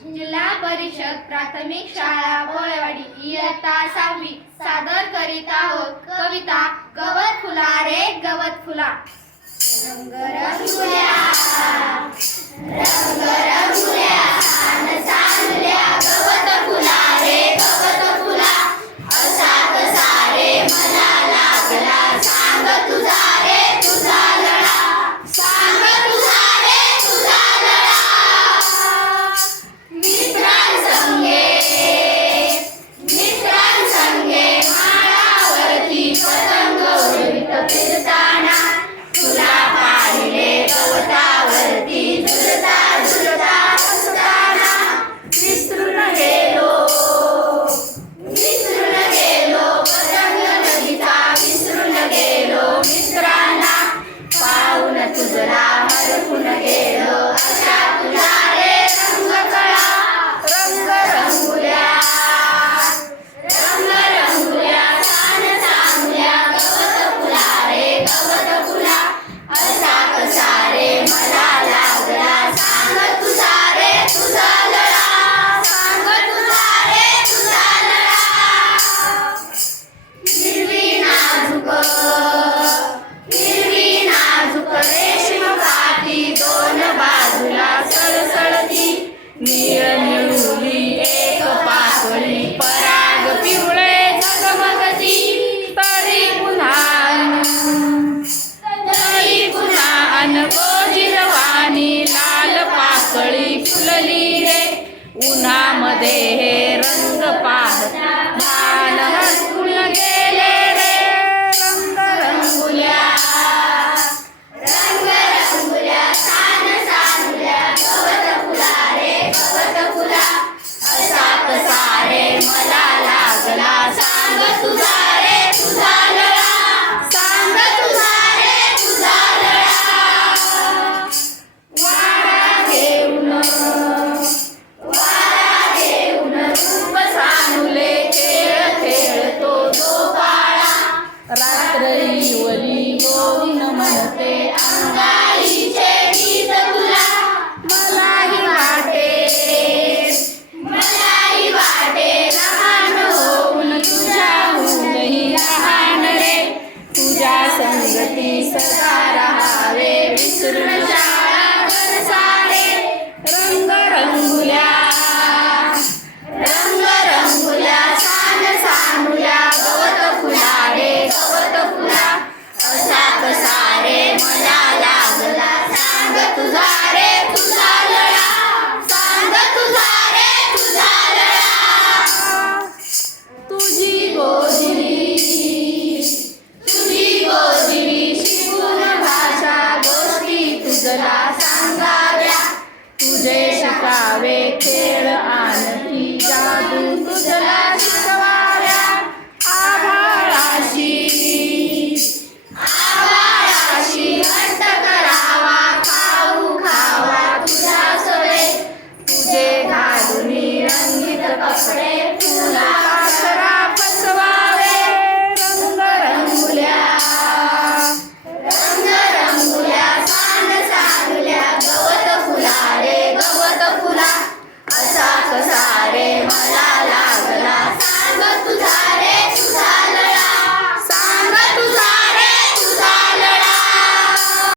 जिल्हा परिषद प्राथमिक शाळा बोळेवाडी इयत्ता 6वी सादर करीत आहोत कविता गवत फुला रे गवत फुला। रंग रंगुल्या रंग रंगुल्या सान सानल्या गवत फुला रे गवत फुला। असा कसा रे मला लागला सांग तुझा रे तुझा लळा, सांग तुझा रे तुझा लळा। मित्रांसंगे माळावरती पतंग उडवीत फिरताना तुला पाहिले गवतावरती झुलता झुलता असताना। विसरून गेलो पतंग नदीचा विसरून गेलो मित्रांना पाहून तुझला हरपून गेलो अशा तुझा रे रंग कळा। रंग रंगुल्या रंग रंगुल्या सान सानल्या गवत फुला रे गवत फुला। असा कसा रे मला लागला सांग तुझा रे तुझा लळा, सांग तुझा रे तुझा लळा। हिरवी नाजूक रेशीम काठी दोन बाजूला सळसळती निळ निळुली एक पाकळी पराग पिवळे झगमगती। तरी पुन्हा अनगो जिरवानी लाल पाकळी फुलली रे उन्हामध्ये